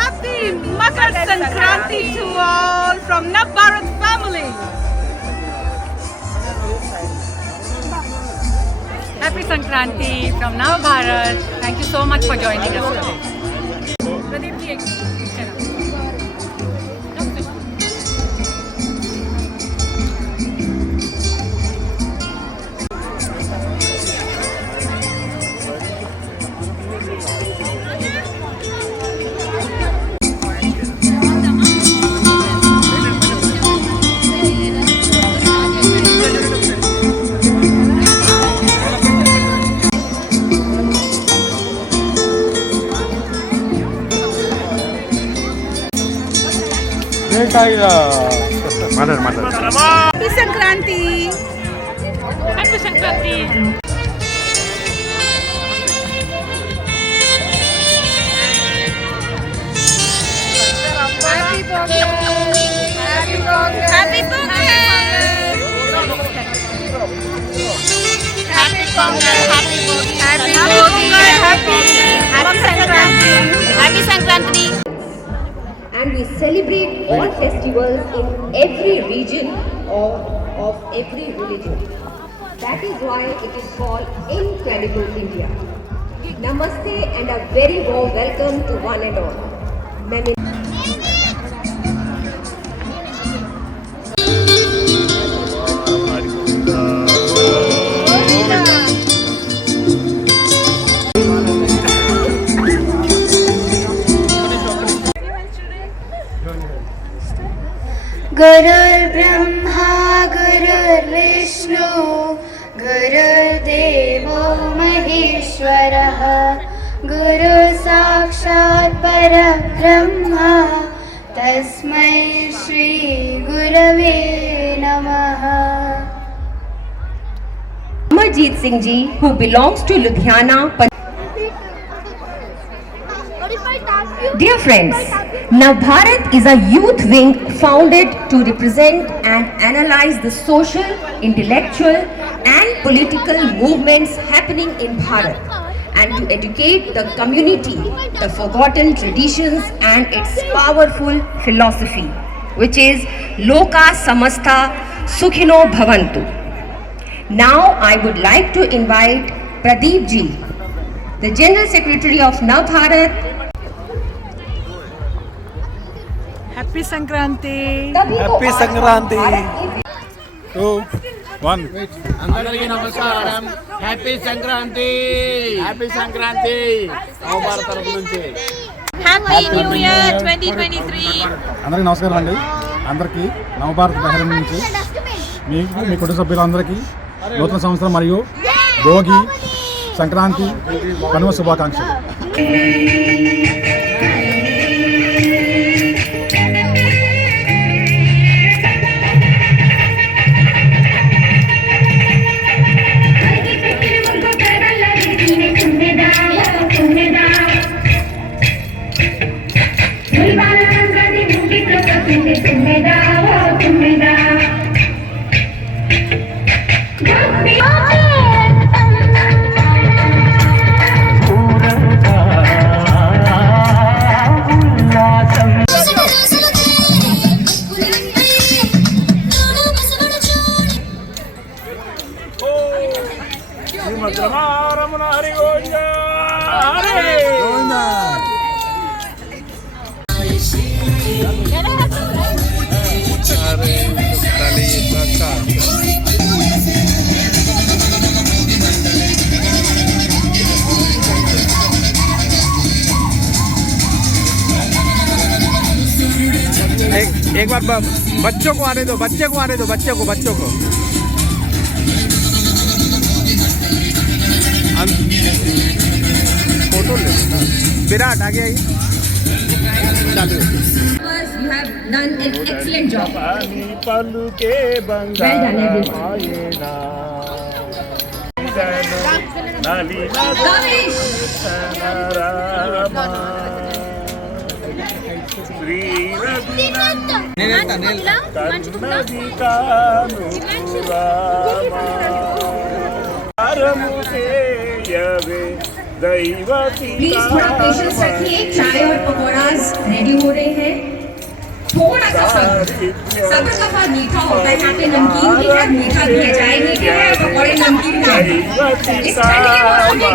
Happy Makar Sankranti to all from Navbharat family. Happy Sankranti from Navbharat. Thank you so much for joining us today. Pradeep ji, एक picture आप. Happy Sankranti. Happy Sankranti. Happy Pongal. Happy Pongal. Happy Pongal. Happy Pongal. Happy Pongal. Happy Sankranti. Happy Sankranti. And we celebrate all festivals in every region or of every religion. That is why it is called Incredible India. Namaste and a very warm welcome to one and all. गुरुर् Brahma गुरुर्विष्णु गुरुर्देवो महेश्वरः गुरु साक्षात् परब्रह्म तस्मै श्री गुरवे नमः. Amarjeet Singh ji, who belongs to Ludhiana. Dear friends, Navbharat is a youth wing founded to represent and analyze the social, intellectual and political movements happening in Bharat and to educate the community the forgotten traditions and its powerful philosophy, which is Loka Samastha Sukhino Bhavantu. Now I would like to invite Pradeep ji, the General Secretary of Navbharat. Happy Sankranti. Happy Sankranti. 2, 1. అందరికీ నమస్కారం. Happy Sankranti. Happy Sankranti Navabharat తరపు నుంచి. Happy New Year 2023. అందరికీ నమస్కారం అండి. అందరికీ నవభారత్ దహరం నుంచి మీకు మీ కుటుంబ సభ్యులందరికీ నూతన సంవత్సరం మరియు భోగి సంక్రాంతి కనుమ శుభాకాంక్షలు. एक बार बच्चों को आने दो, बच्चे को आने दो, बच्चों को फोटो ले विराट आगे आई. You have done an excellent job. Well done, everyone. Kavish. Please थोड़ा पेशेंस रखिए, चाय और पकौड़ाज रेडी हो रहे हैं। थोड़ा सा सब्र का फल मीठा होता है, यहाँ पे नमकीन भी है, मीठा भी है, चाय मीठी है, पकौड़े नमकीन भी है। इस ठंड के मौसम में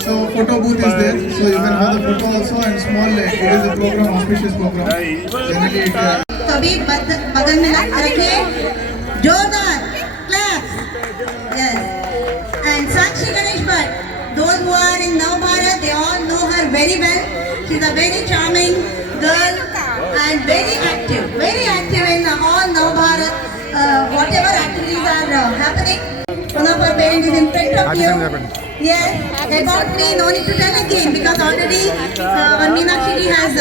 So photo booth is there, so you can have the photo also and small it is a program, auspicious program. Generally it तो अभी बगल में रखिए, जोरदार claps. Yes. And Sakshi Ganesh Bhatt, those who are in Nav Bharat, they all know her very well. She's a very charming girl and very active in all Nav Bharat. Whatever activities are happening, one of her parents is in front of you. Yes, about me, no need to tell again because already Meenakshi ji has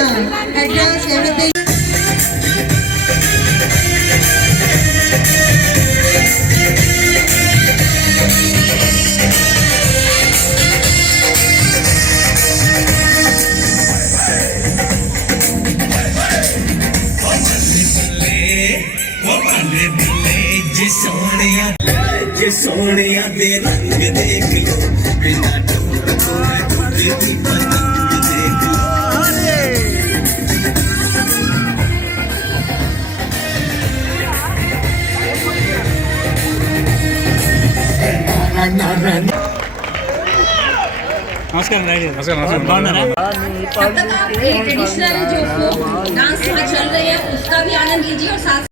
addressed everything. Sonia दे रंग देख लो, बिना door को उड़ती पतंग देख लो। नमस्कार नमस्कार तब तक आप ये ट्रेडिशनल जो फोक डांस में चल रहे हैं उसका भी आनंद लीजिए और साथ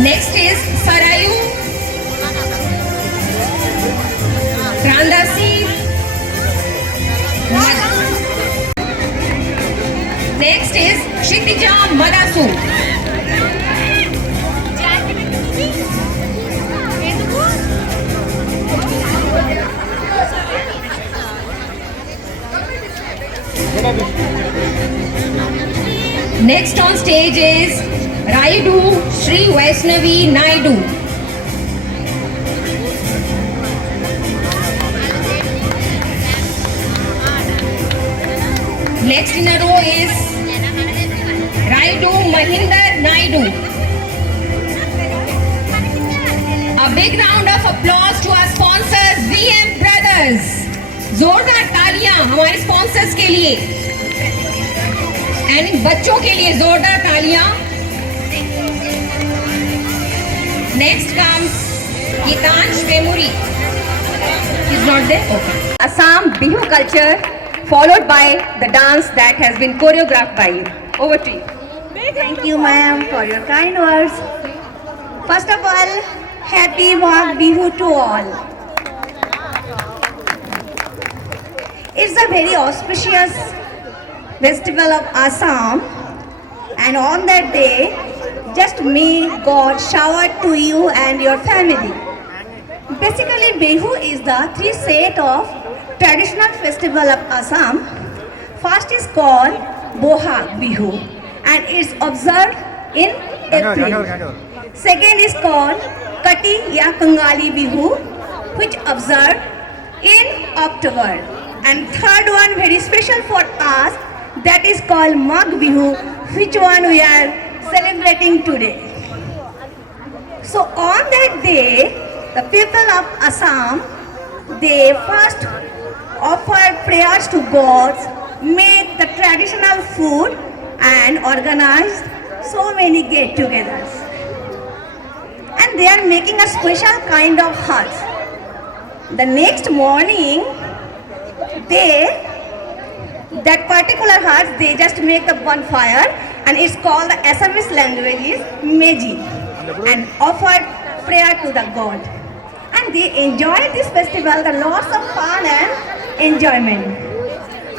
Next is Sarayu, Randasi. Next is Kshitija Madasu. Next on stage is Raidu Sri Vaishnavi Naidu. Next in a row is Raidu Mahinder Naidu. A big round of applause to our sponsors VM Brothers. जोरदार तालियां हमारे sponsors के लिए and in बच्चों के लिए जोरदार तालियां. Next comes Gitansh Memuri. He's not there? Okay. Assam Bihu culture followed by the dance that has been choreographed by you. Over to you. Thank you, ma'am, for your kind words. First of all, happy Magh Bihu to all. It's a very auspicious festival of Assam, and on that day, just may God shower to you and your family. Basically, Bihu is the three set of traditional festival of Assam. First is called Bohag Bihu, and it's observed in April. Second is called Kati ya Kangali Bihu, which observed in October. And third one, very special for us, that is called Magh Bihu, which one we are celebrating today. So on that day, the people of Assam, they first offered prayers to gods, made the traditional food and organized so many get-togethers. And they are making a special kind of huts. The next morning, that particular hut, they just make a bonfire, and it's called the Assamese language is Meji, and offered prayer to the god. And they enjoyed this festival, the lots of fun and enjoyment.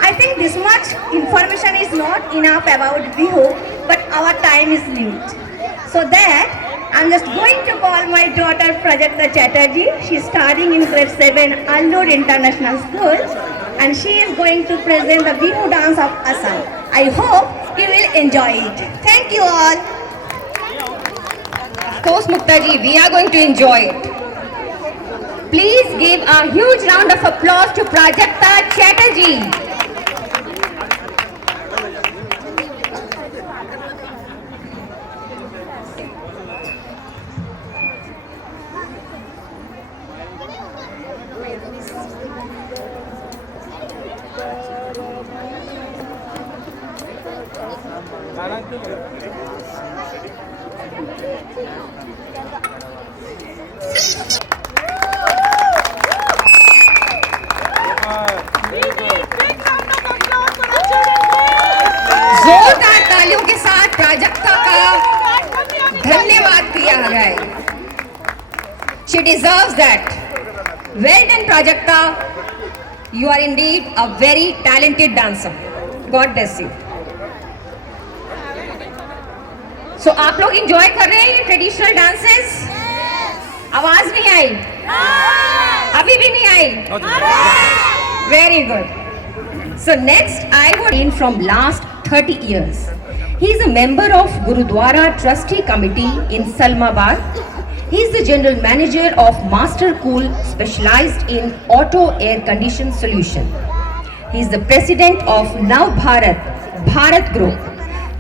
I think this much information is not enough about Bihu, but our time is limited. So that I'm just going to call my daughter Prajakta Chatterjee. She's studying in grade 7 Allur International School. and she is going to present the Bihu dance of Assam. I hope you will enjoy it. Thank you all. Of course, Mukta ji, we are going to enjoy it. Please give a huge round of applause to Prajakta Chatterjee. जोरदार तालियों के साथ प्राजक्ता का धन्यवाद किया जाए. She deserves that. Well done, Prajakta. You are indeed a very talented dancer. God bless you. So आप लोग enjoy कर रहे हैं ये traditional dances? आवाज नहीं आई? अभी भी नहीं आई? Very good. So next I would in from last 30 years. He is a member of Gurudwara Trustee Committee in Salmabad. He is the general manager of Master Cool specialized in auto air condition solution. He is the president of Now Bharat Group.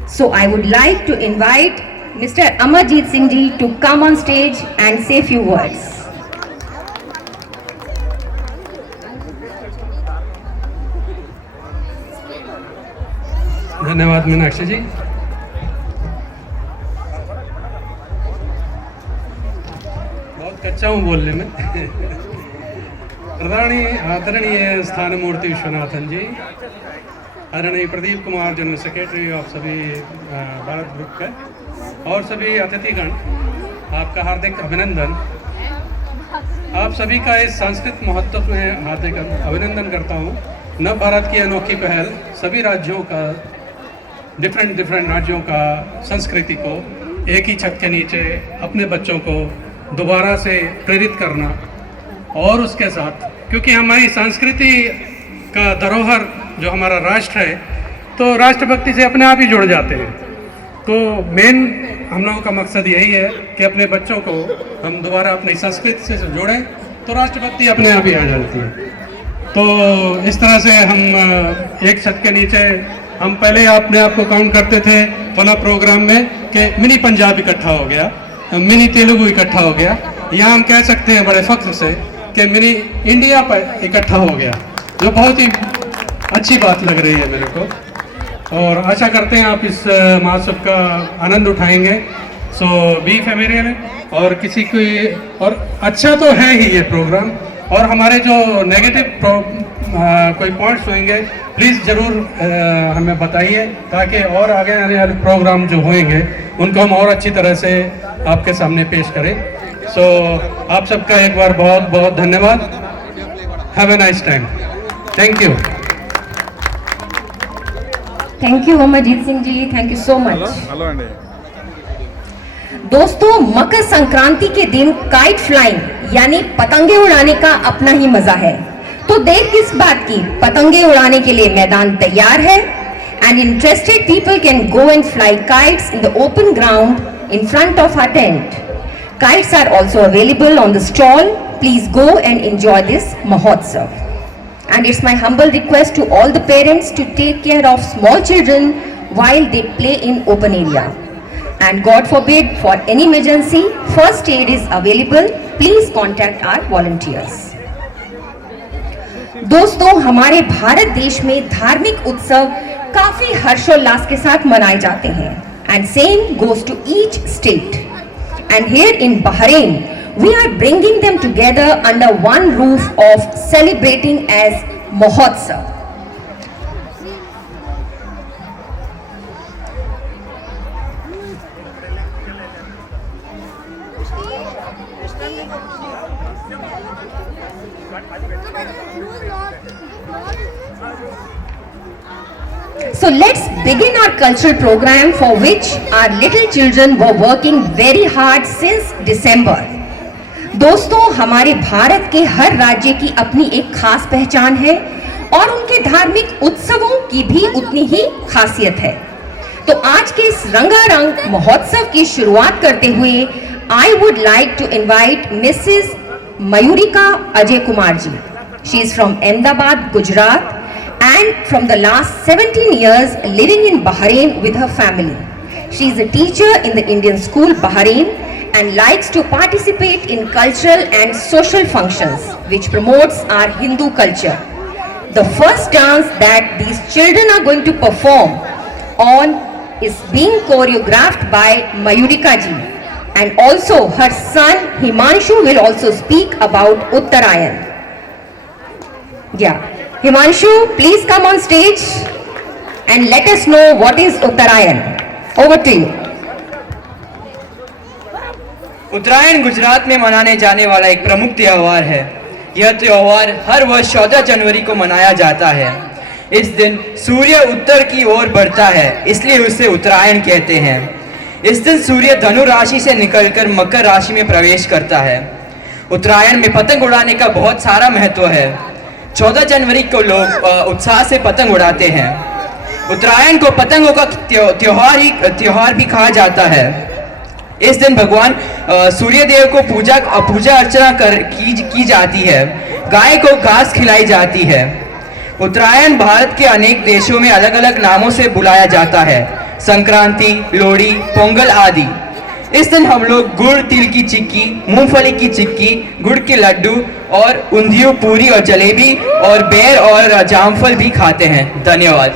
So I would like to invite Mr. Amarjeet Singh ji to come on stage and say few words. धन्यवाद मीनाक्षी जी. बहुत कच्चा हूँ बोलने में. आदरणीय स्थानमूर्ति विश्वनाथन जी, आदरणीय Pradeep Kumar general secretary of सभी Bharat group का, और सभी अतिथिगण, आपका हार्दिक अभिनंदन. आप सभी का इस सांस्कृतिक महत्व में हार्दिक अभिनंदन करता हूँ. नव भारत की अनोखी पहल सभी राज्यों का, डिफरेंट राज्यों का संस्कृति को एक ही छत के नीचे अपने बच्चों को दोबारा से प्रेरित करना, और उसके साथ क्योंकि हमारी संस्कृति का धरोहर जो हमारा राष्ट्र है, तो राष्ट्रभक्ति से अपने आप ही जुड़ जाते हैं. तो मेन हम लोगों का मकसद यही है कि अपने बच्चों को हम दोबारा अपनी संस्कृति से जोड़ें, तो राष्ट्रभक्ति अपने आप ही आ जाती है. तो इस तरह से हम एक छत के नीचे, हम पहले अपने आप को काउंट करते थे पहला प्रोग्राम में कि मिनी पंजाब इकट्ठा हो गया, मिनी तेलुगु इकट्ठा हो गया. यहाँ हम कह सकते हैं बड़े फख्र से कि मिनी इंडिया पर इकट्ठा हो गया, जो बहुत ही अच्छी बात लग रही है मेरे को. और आशा करते हैं आप इस महोत्सव का आनंद उठाएंगे. सो बी फेमिलियर, और किसी कोई और अच्छा तो है ही ये प्रोग्राम, और हमारे जो नेगेटिव कोई पॉइंट्स होंगे प्लीज़ ज़रूर हमें बताइए, ताकि और आगे आने वाले प्रोग्राम जो होंगे उनको हम और अच्छी तरह से आपके सामने पेश करें. सो आप सबका एक बार बहुत बहुत धन्यवाद. Have a nice time. Thank you. Thank you Amarjeet Singh ji, thank you so much. दोस्तों, मकर संक्रांति के दिन काइट फ्लाइंग यानी पतंगे उड़ाने का अपना ही मजा है. तो देर किस बात की, पतंगे उड़ाने के लिए मैदान तैयार है. And interested people can go and fly kites in the open ground in front of our tent. Kites are also available on the stall. Please go and enjoy this Mahotsav. And it's my humble request to all the parents to take care of small children while they play in open area. And God forbid, for any emergency, first aid is available. Please contact our volunteers. दोस्तों, हमारे भारत देश में धार्मिक उत्सव काफी हर्षोल्लास के साथ मनाए जाते हैं. And same goes to each state. And here in Bahrain, we are bringing them together under one roof of celebrating as Mahotsav. So let's begin our cultural program, for which our little children were working very hard since December. दोस्तों, हमारे भारत के हर राज्य की अपनी एक खास पहचान है, और उनके धार्मिक उत्सवों की भी उतनी ही खासियत है। तो आज के इस रंगारंग महोत्सव की शुरुआत करते हुए I would like to invite Mrs Mayurika Ajay Kumar ji. She is from Ahmedabad, Gujarat, and from the last 17 years living in Bahrain with her family. She is a teacher in the Indian school Bahrain and likes to participate in cultural and social functions which promotes our Hindu culture. The first dance that these children are going to perform on is being choreographed by Mayurika ji, and also her son Himanshu will also speak about Uttarayan. Yeah. Himanshu, please come on stage and let us know what is Uttarayan. Over to you. उत्तरायण गुजरात में मनाने जाने वाला एक प्रमुख त्यौहार है। यह त्यौहार हर वर्ष 14 जनवरी को मनाया जाता है। इस दिन सूर्य उत्तर की ओर बढ़ता है, इसलिए उसे उत्तरायण कहते हैं। इस दिन सूर्य धनु राशि से निकलकर मकर राशि में प्रवेश करता है। उत्तरायण में पतंग उड़ाने का बहुत सारा महत्व है। 14 जनवरी को लोग उत्साह से पतंग उड़ाते हैं। उत्तरायण को पतंगों का त्योहार भी कहा जाता है। इस दिन भगवान सूर्य देव को पूजा अर्चना की जाती है। गाय को घास खिलाई जाती है। उत्तरायण भारत के अनेक देशों में अलग अलग नामों से बुलाया जाता है, संक्रांति, लोहड़ी, पोंगल आदि। इस दिन हम लोग गुड़, तिल की चिक्की, मूंगफली की चिक्की, गुड़ के लड्डू और उंधियू, पूरी और जलेबी और बेर और जामफल भी खाते हैं। धन्यवाद।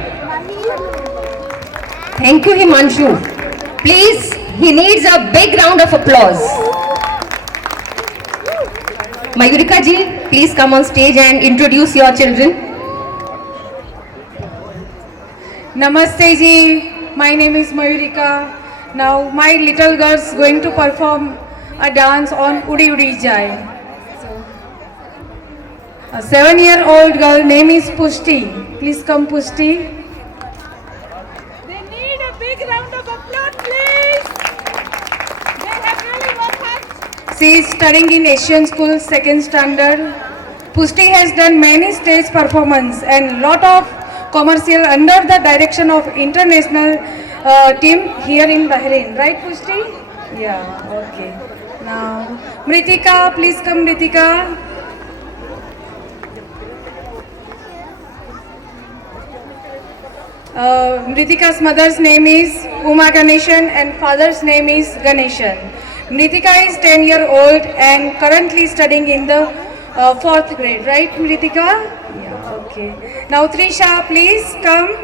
Thank you, Himanshu. Please, he needs a big round of applause. Mayurika ji, please come on stage and introduce your children. Namaste ji, my name is Mayurika. Now my little girl is going to perform a dance on Udi Udi Jai. A 7-year-old girl name is Pushti. Please come, Pushti. They need a big round of applause, please. They have really worked hard. She is studying in Asian School 2nd standard. Pushti has done many stage performance and lot of commercial under the direction of international team here in Bahrain, right, Pushti? Yeah, okay. Now, Mritika, please come, Mritika. Mritika's mother's name is Uma Ganeshan and father's name is Ganeshan. Mritika is 10-year-old and currently studying in the 4th grade, right, Mritika? Yeah, okay. Now, Trisha, please come.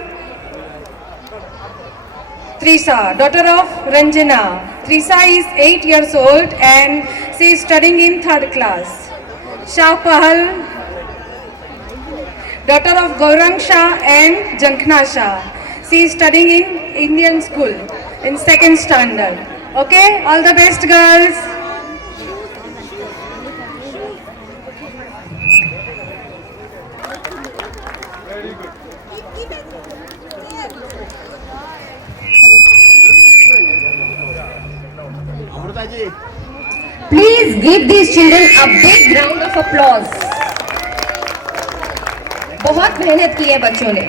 Trisha, daughter of Ranjana. Trisha is 8 years old and she is studying in 3rd class. Shah Pahal, daughter of Gaurang Shah and Jankna Shah. She is studying in Indian school in 2nd standard. Okay, all the best, girls. Please give these children a big round of applause. बहुत मेहनत की है बच्चों ने।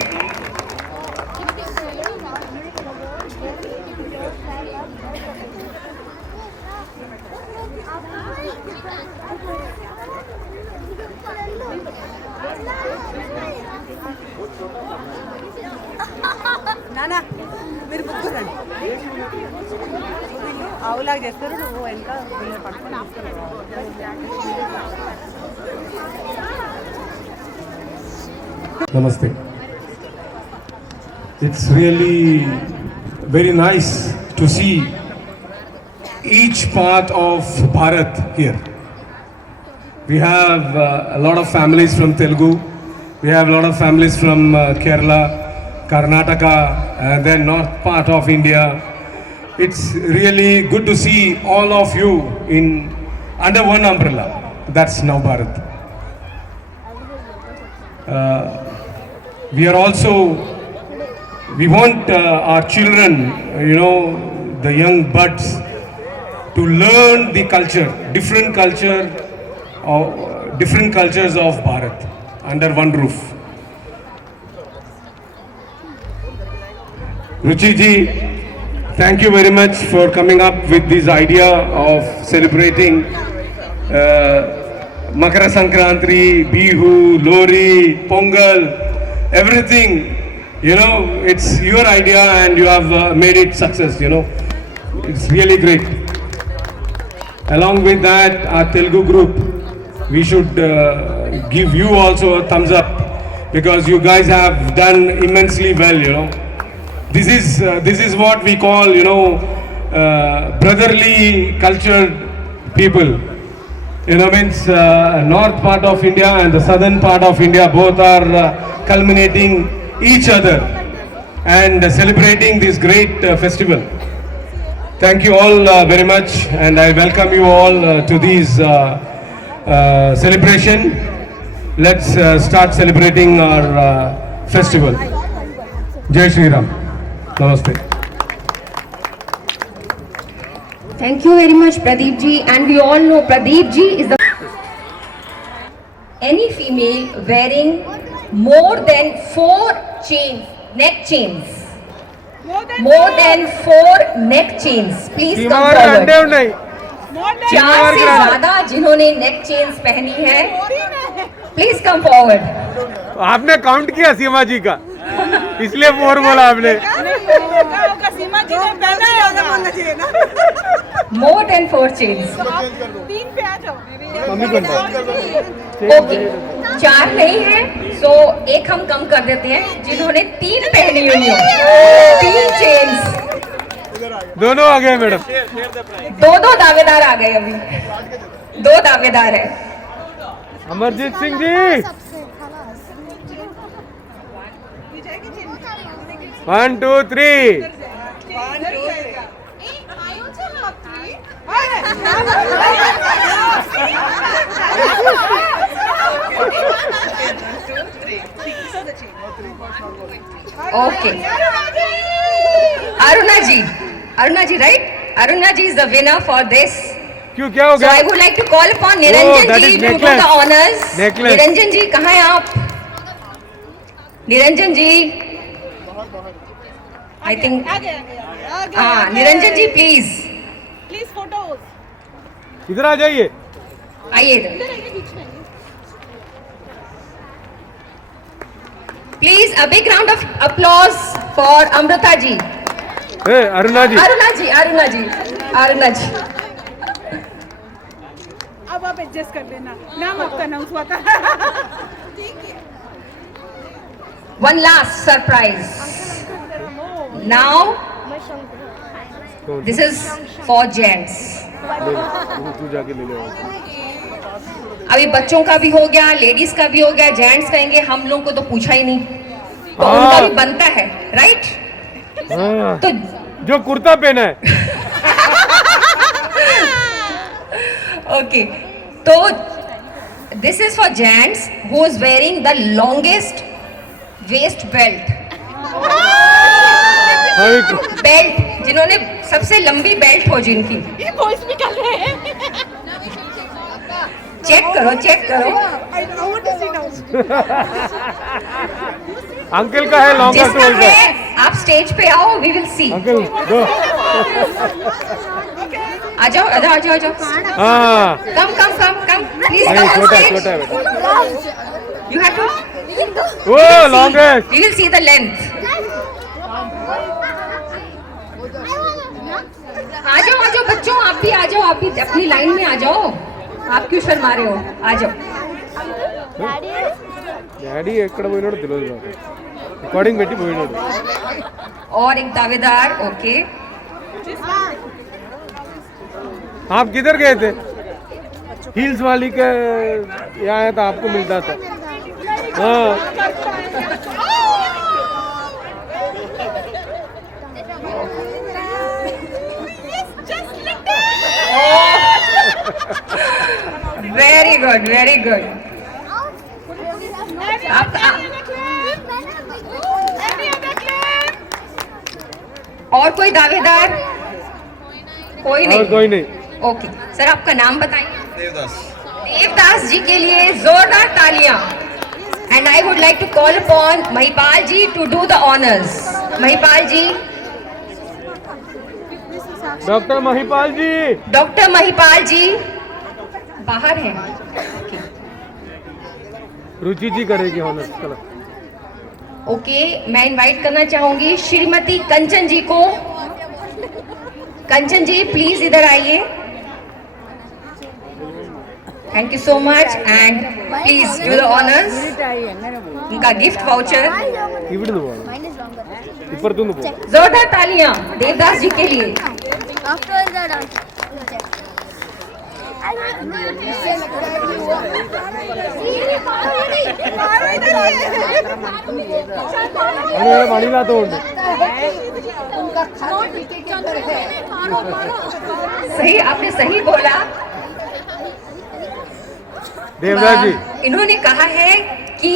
నానా మీరు బుక్కురండి ఆవులాగా చేస్తారు నువ్వు వెనక పట్టుకొని Namaste. It's really very nice to see each part of Bharat here. We have a lot of families from Telugu, we have a lot of families from Kerala, Karnataka, and then north part of India. It's really good to see all of you in under one umbrella. That's Now Bharat. We are also, we want our children, the young buds, to learn the culture, different cultures of Bharat under one roof. Ruchi ji, thank you very much for coming up with this idea of celebrating Makara Sankranti, Bihu, Lori, Pongal, everything. You know, it's your idea and you have made it success, you know. It's really great. Along with that, our Telugu group, we should give you also a thumbs up because you guys have done immensely well, you know. This is what we call, you know, brotherly cultured people. You know, means north part of India and the southern part of India both are culminating each other and celebrating this great festival. Thank you all very much, and I welcome you all to this celebration. Let's start celebrating our festival. Jai Shri Ram. Namaste. Thank you very much, Pradeep ji. And we all know Pradeep ji is the any female wearing more than 4 chains, neck chains. More than 4 neck chains. Please come forward. 4 से ज्यादा जिन्होंने नेक chains पहनी है, please come forward. आपने count किया सीमा जी का, इसलिए 4 बोला आपने. More than 4 chains. ओके, 4 नहीं है, सो एक हम कम कर देते हैं जिन्होंने 3 पहनी हुई हो. 3 चेन्स. दोनों आ गए मैडम. 2 दावेदार आ गए अभी. 2 दावेदार है. अमरजीत सिंह जी. 1 2 3. Okay. Aruna ji, right? Aruna ji is the winner for this. क्यों, क्या हो So गया? I would like to call upon Niranjan that ji is to do necklace. the honors. Necklace. Niranjan ji, कहाँ हैं आप? Niranjan ji, I think. Niranjan ji, please. इधर आ जाइए. आइए इधर. Please a big round of applause for Amrita ji. Aruna ji. Aruna ji. अब आप adjust कर लेना, नाम आपका अनाउंस हुआ था. One last surprise. Now, this is for gents. तू जाके ले ले. अभी बच्चों का भी हो गया, लेडीज का भी हो गया, जेंट्स कहेंगे हम लोग को तो पूछा ही नहीं, तो उनका भी बनता है, राइट? तो जो कुर्ता पहना है. ओके, तो this is for gents who is wearing the longest waste belt. Belt जिन्होंने सबसे लंबी बेल्ट हो जिनकी. ये वॉइस निकाल रहे हैं. चेक करो. अंकल का है लॉन्गेस्ट जिसका है आप स्टेज पे आओ, वी विल सी. अंकल दो. आ जाओ. हाँ. Come please come on stage. छोटा है. You have to. वो longest. We will see the length. आ जाओ बच्चों, आप भी आ जाओ, आप भी अपनी लाइन में आ जाओ. आप क्यों शर्मा रहे हो? आ जाओ. డాడీ ఎక్కడ పోయినాడో తెలియదు. रिकॉर्डिंग పెట్టి పోయినాడు. और एक दावेदार. ओके, आप किधर गए थे? हील्स वाली के यहाँ आया था, आपको मिलता था. हाँ. Very good. और कोई दावेदार? कोई नहीं. ओके सर, आपका नाम बताइए. देवदास जी के लिए जोरदार तालियां. And I would like to call upon Mahipal ji to do the honours. Mahipal ji, doctor Mahipal ji, doctor Mahipal ji बाहर हैं। रुचि जी करेगी ऑनर्स। चलो ओके, मैं इनवाइट करना चाहूंगी श्रीमती कंचन जी को। कंचन जी प्लीज इधर आइए। Thank you so much and please do the honours. उनका गिफ्ट वाउचर। इविडनु बोल, इपरतुनु बोल। जोरदार तालियां देवदास जी के लिए। अरे मणिला तो सही, आपने सही बोला देवदास जी। इन्होंने कहा है कि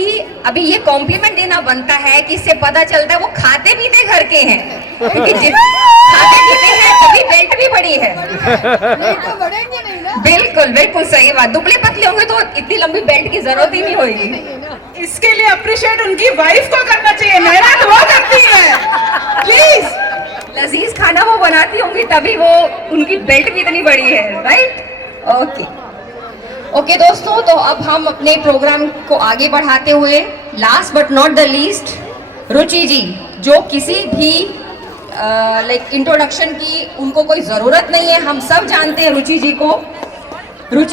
अभी ये कॉम्प्लीमेंट देना बनता है कि इससे पता चलता है वो खाते पीते घर के हैं, क्योंकि खाते पीते हैं तभी बेल्ट भी बड़ी है। बिल्कुल बिल्कुल सही बात, दुबले पतले होंगे तो इतनी लंबी बेल्ट की जरूरत ही नहीं होगी। इसके लिए अप्रिशिएट उनकी वाइफ को करना चाहिए, मेहनत वो करती है। प्लीज, लजीज खाना वो बनाती होंगी तभी वो उनकी बेल्ट भी इतनी बड़ी है, राइट? ओके ओके दोस्तों, तो अब हम अपने प्रोग्राम को आगे बढ़ाते हुए last but not the least Ruchi ji, जो किसी भी लाइक इंट्रोडक्शन की उनको कोई ज़रूरत नहीं है, हम सब जानते हैं रुचि जी को। रुचि